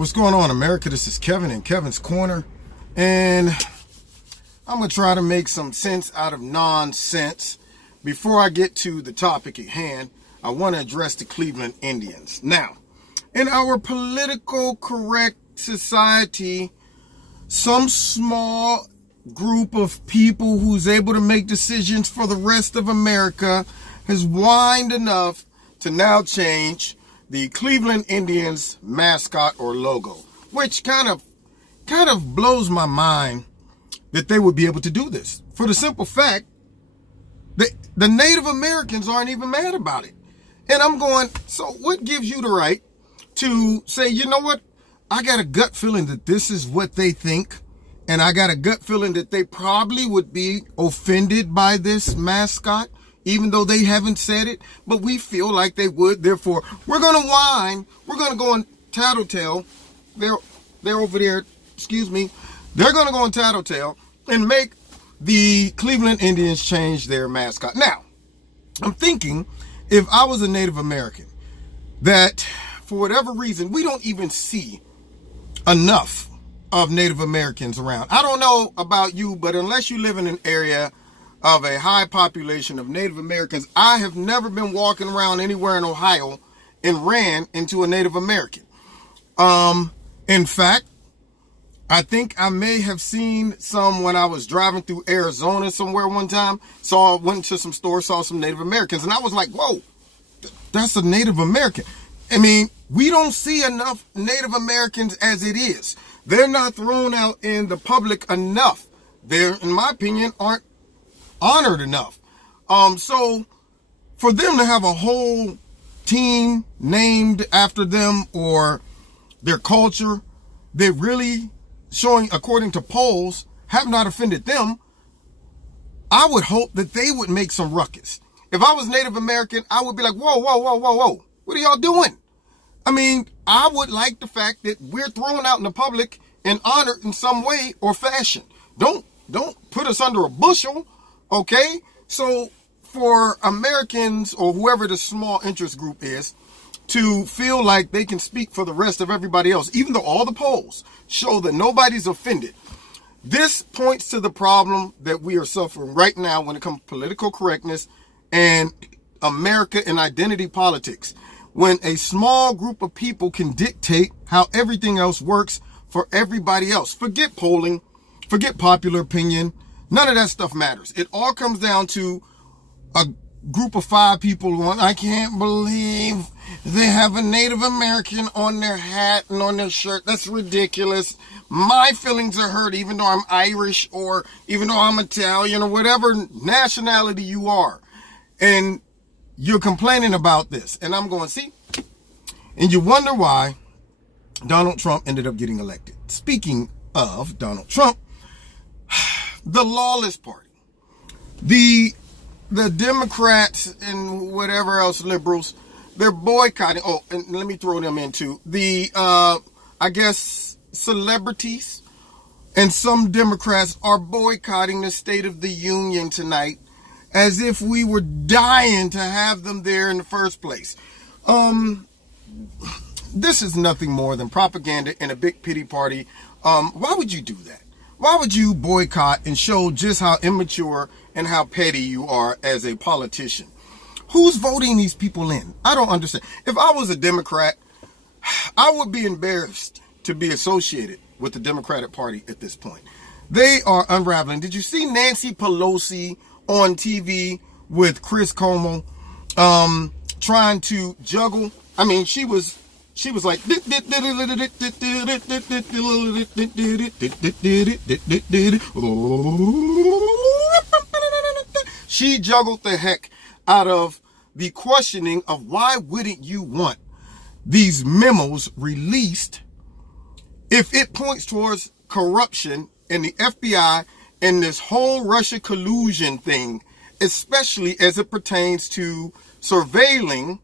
What's going on, America? This is Kevin in Kevin's Corner, and I'm going to try to make some sense out of nonsense. Before I get to the topic at hand, I want to address the Cleveland Indians. Now, in our political correct society, some small group of people who's able to make decisions for the rest of America has whined enough to now change the Cleveland Indians mascot or logo, which kind of blows my mind that they would be able to do this, for the simple fact that the Native Americans aren't even mad about it. And I'm going, so what gives you the right to say, you know what, I got a gut feeling that this is what they think, and I got a gut feeling that they probably would be offended by this mascot, even though they haven't said it, but we feel like they would. Therefore, we're going to whine. We're going to go on tattletale. They're over there. Excuse me. They're going to go on tattletale and make the Cleveland Indians change their mascot. Now, I'm thinking, if I was a Native American, that for whatever reason, we don't even see enough of Native Americans around. I don't know about you, but unless you live in an area of a high population of Native Americans, I have never been walking around anywhere in Ohio and ran into a Native American. In fact, I think I may have seen some when I was driving through Arizona somewhere one time. Went to some stores, saw some Native Americans, and I was like, whoa, that's a Native American. I mean, we don't see enough Native Americans as it is. They're not thrown out in the public enough. They, in my opinion, aren't honored enough. So for them to have a whole team named after them or their culture, they're really showing, according to polls, have not offended them. I would hope that they would make some ruckus. If I was Native American, I would be like, whoa, whoa, whoa, whoa, whoa. What are y'all doing? I mean, I would like the fact that we're thrown out in the public and honored in some way or fashion. Don't put us under a bushel. Okay, so for Americans or whoever the small interest group is to feel like they can speak for the rest of everybody else, even though all the polls show that nobody's offended, this points to the problem that we are suffering right now when it comes to political correctness and America and identity politics. When a small group of people can dictate how everything else works for everybody else. Forget polling, forget popular opinion. None of that stuff matters. It all comes down to a group of 5 people going, I can't believe they have a Native American on their hat and on their shirt. That's ridiculous. My feelings are hurt even though I'm Irish or even though I'm Italian or whatever nationality you are. And you're complaining about this. And I'm going, see? And you wonder why Donald Trump ended up getting elected. Speaking of Donald Trump, the lawless party, the Democrats and whatever else liberals, they're boycotting. Oh, and let me throw them into the, I guess, celebrities and some Democrats are boycotting the State of the Union tonight as if we were dying to have them there in the first place. This is nothing more than propaganda and a big pity party. Why would you do that? Why would you boycott and show just how immature and how petty you are as a politician? Who's voting these people in? I don't understand. If I was a Democrat, I would be embarrassed to be associated with the Democratic Party at this point. They are unraveling. Did you see Nancy Pelosi on TV with Chris Cuomo trying to juggle? I mean, she was like, she juggled the heck out of the questioning of why wouldn't you want these memos released if it points towards corruption in the FBI and this whole Russia collusion thing, especially as it pertains to surveilling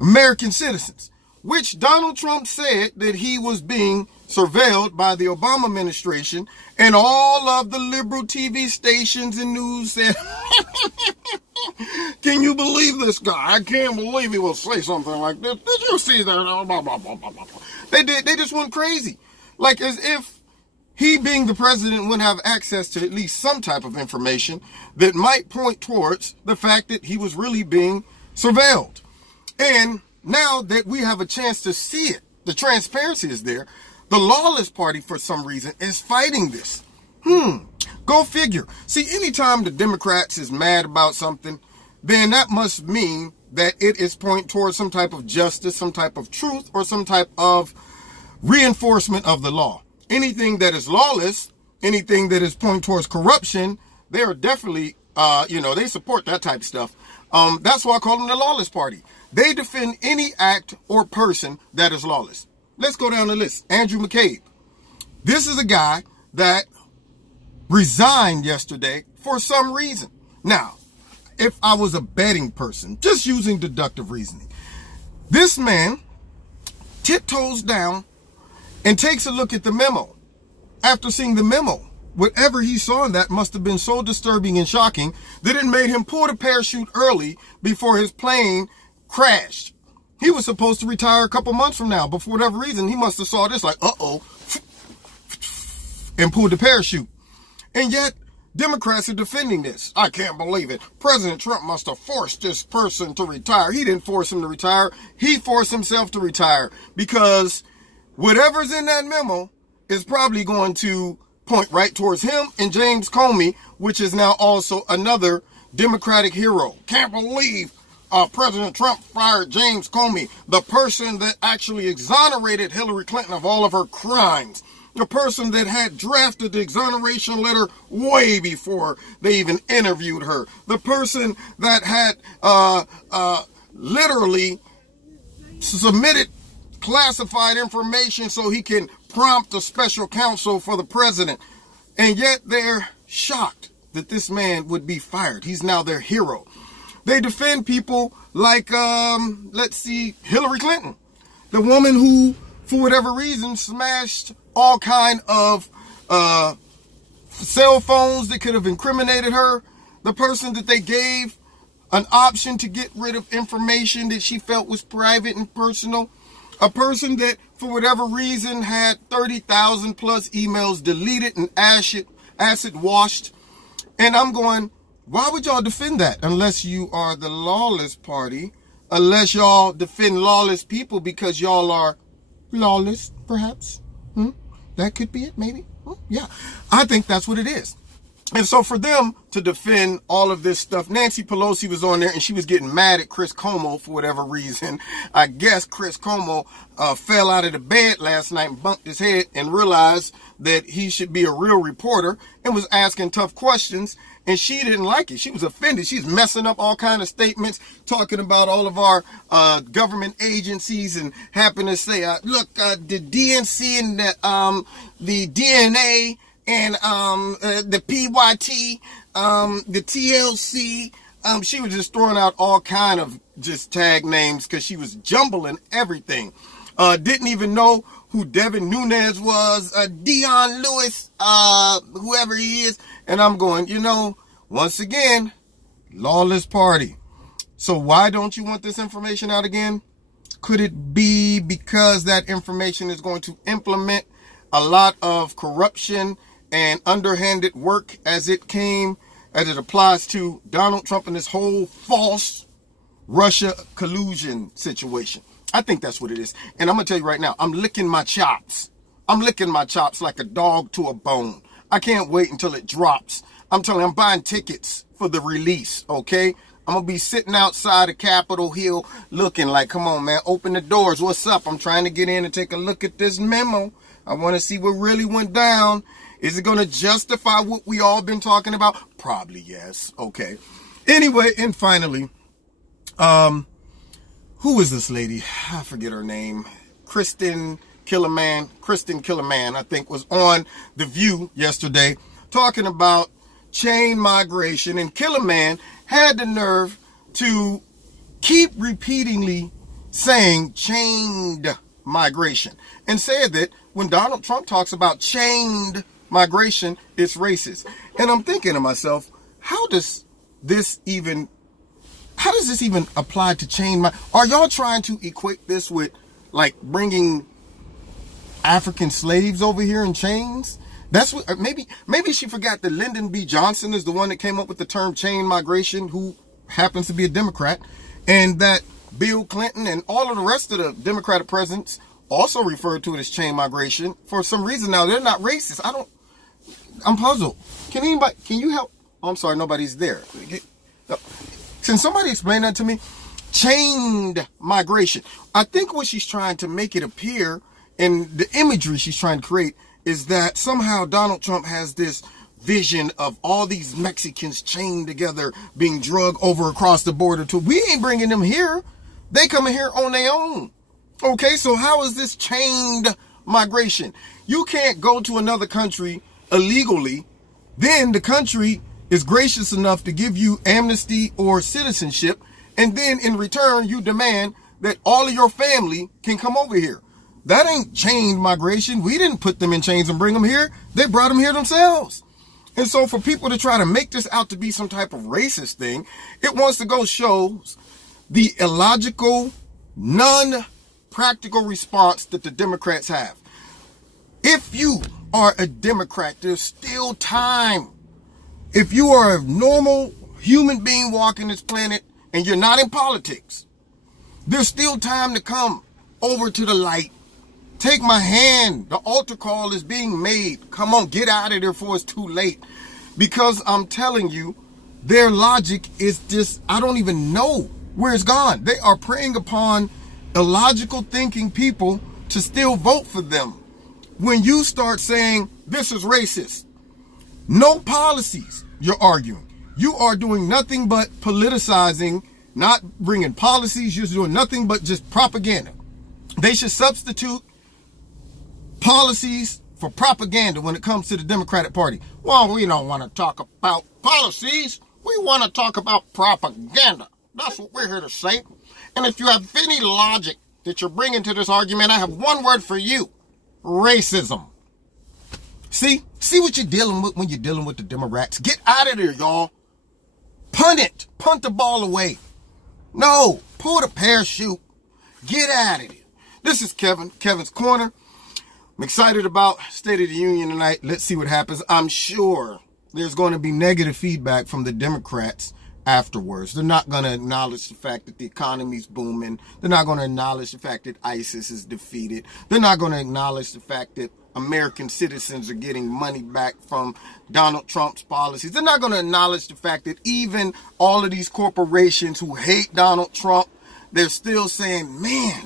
American citizens. which Donald Trump said that he was being surveilled by the Obama administration, and all of the liberal TV stations and news said, can you believe this guy? I can't believe he will say something like this. Did you see that? They just went crazy. Like as if he, being the president, wouldn't have access to at least some type of information that might point towards the fact that he was really being surveilled. And now that we have a chance to see it, the transparency is there, the lawless party, for some reason, is fighting this. Go figure. See, anytime the Democrats is mad about something, then that must mean that it is pointing towards some type of justice, some type of truth, or some type of reinforcement of the law. Anything that is lawless, anything that is pointing towards corruption, they are definitely, they support that type of stuff. That's why I call them the lawless party. They defend any act or person that is lawless. Let's go down the list. Andrew McCabe. This is a guy that resigned yesterday for some reason. Now, if I was a betting person, just using deductive reasoning, this man tiptoes down and takes a look at the memo. After seeing the memo, whatever he saw in that must have been so disturbing and shocking that it made him pull the parachute early before his plane crashed. He was supposed to retire a couple months from now, but for whatever reason, he must have saw this like, uh-oh, and pulled the parachute. And yet, Democrats are defending this. I can't believe it. President Trump must have forced this person to retire. He didn't force him to retire. He forced himself to retire because whatever's in that memo is probably going to point right towards him and James Comey, which is now also another Democratic hero. Can't believe President Trump fired James Comey, the person that actually exonerated Hillary Clinton of all of her crimes. The person that had drafted the exoneration letter way before they even interviewed her. The person that had literally submitted classified information so he can prompt a special counsel for the president. And yet they're shocked that this man would be fired. He's now their hero. They defend people like, let's see, Hillary Clinton, the woman who, for whatever reason, smashed all kind of cell phones that could have incriminated her, the person that they gave an option to get rid of information that she felt was private and personal, a person that, for whatever reason, had 30,000 plus emails deleted and acid washed. And I'm going, why would y'all defend that unless you are the lawless party, unless y'all defend lawless people because y'all are lawless, perhaps? That could be it, maybe. Yeah, I think that's what it is. And so for them to defend all of this stuff, Nancy Pelosi was on there and she was getting mad at Chris Cuomo for whatever reason. I guess Chris Cuomo fell out of the bed last night and bumped his head and realized that he should be a real reporter and was asking tough questions. And she didn't like it. She was offended. She's messing up all kind of statements, talking about all of our government agencies and happened to say, look, the DNC and the DNA and the PYT, the TLC. She was just throwing out all kind of just tag names because she was jumbling everything. Didn't even know who Devin Nunes was, Dion Lewis, whoever he is. And I'm going, once again, lawless party. So why don't you want this information out again? Could it be because that information is going to implement a lot of corruption and underhanded work as it applies to Donald Trump and this whole false Russia collusion situation? I think that's what it is. And I'm going to tell you right now, I'm licking my chops. I'm licking my chops like a dog to a bone. I can't wait until it drops. I'm telling you, I'm buying tickets for the release, okay? I'm going to be sitting outside of Capitol Hill looking like, come on, man, open the doors. What's up? I'm trying to get in and take a look at this memo. I want to see what really went down. Is it going to justify what we all been talking about? Probably yes. Okay. Anyway, and finally, who is this lady? I forget her name. Kristen Killerman, I think, was on The View yesterday talking about chain migration, and Killerman had the nerve to keep repeatedly saying chained migration, and said that when Donald Trump talks about chained migration, it's racist. And I'm thinking to myself, how does this even apply to chain? Are y'all trying to equate this with like bringing African slaves over here in chains? That's what, maybe she forgot that Lyndon B. Johnson is the one that came up with the term chain migration, who happens to be a Democrat, and that Bill Clinton and all of the rest of the Democratic presidents also referred to it as chain migration for some reason. Now, they're not racist. I'm puzzled. Can you help? Oh, I'm sorry, nobody's there. Can somebody explain that to me? Chained migration. I think what she's trying to make it appear, and the imagery she's trying to create, is that somehow Donald Trump has this vision of all these Mexicans chained together being drugged over across the border. We ain't bringing them here. They coming here on their own. Okay, so how is this chained migration? You can't go to another country illegally, then the country is gracious enough to give you amnesty or citizenship, and then in return you demand that all of your family can come over here. That ain't chained migration. We didn't put them in chains and bring them here. They brought them here themselves. And so for people to try to make this out to be some type of racist thing, it wants to go shows the illogical, non-practical response that the Democrats have. If you are a Democrat, there's still time. If you are a normal human being walking this planet and you're not in politics, there's still time to come over to the light. Take my hand. The altar call is being made. Come on, get out of there before it's too late. Because I'm telling you, their logic is just, I don't even know where it's gone. They are preying upon illogical thinking people to still vote for them. When you start saying this is racist, no policies you're arguing. You are doing nothing but politicizing, not bringing policies. You're doing nothing but just propaganda. They should substitute policies for propaganda when it comes to the Democratic Party. Well, we don't want to talk about policies. We want to talk about propaganda. That's what we're here to say. And if you have any logic that you're bringing to this argument, I have one word for you: racism. See what you're dealing with when you're dealing with the Democrats. Get out of there, y'all. Punt it. Punt the ball away. No, pull the parachute. Get out of here. This is Kevin's Corner. I'm excited about State of the Union tonight. Let's see what happens. I'm sure there's going to be negative feedback from the Democrats afterwards. They're not going to acknowledge the fact that the economy's booming. They're not going to acknowledge the fact that ISIS is defeated. They're not going to acknowledge the fact that American citizens are getting money back from Donald Trump's policies. They're not going to acknowledge the fact that even all of these corporations who hate Donald Trump, they're still saying, man,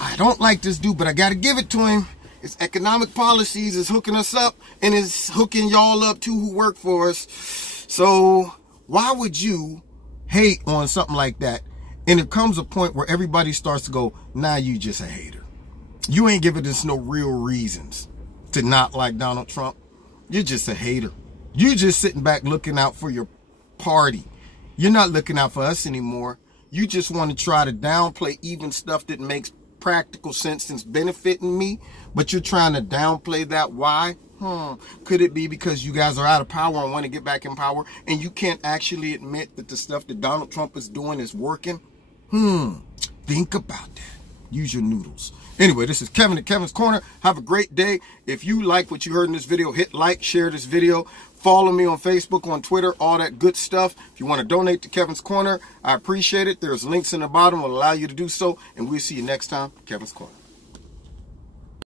I don't like this dude, but I got to give it to him. His economic policies is hooking us up, and is hooking y'all up too who work for us. So why would you hate on something like that? And it comes a point where everybody starts to go, nah, you just a hater. You ain't giving us no real reasons to not like Donald Trump. You're just a hater. You just sitting back looking out for your party. You're not looking out for us anymore. You just want to try to downplay even stuff that makes practical sense and's benefiting me, but you're trying to downplay that. Why? Could it be because you guys are out of power and want to get back in power, and you can't actually admit that the stuff that Donald Trump is doing is working? Think about that. Use your noodles. Anyway, this is Kevin at Kevin's Corner. Have a great day. If you like what you heard in this video, hit like, share this video. Follow me on Facebook, on Twitter, all that good stuff. If you want to donate to Kevin's Corner, I appreciate it. There's links in the bottom that will allow you to do so. And we'll see you next time, Kevin's Corner.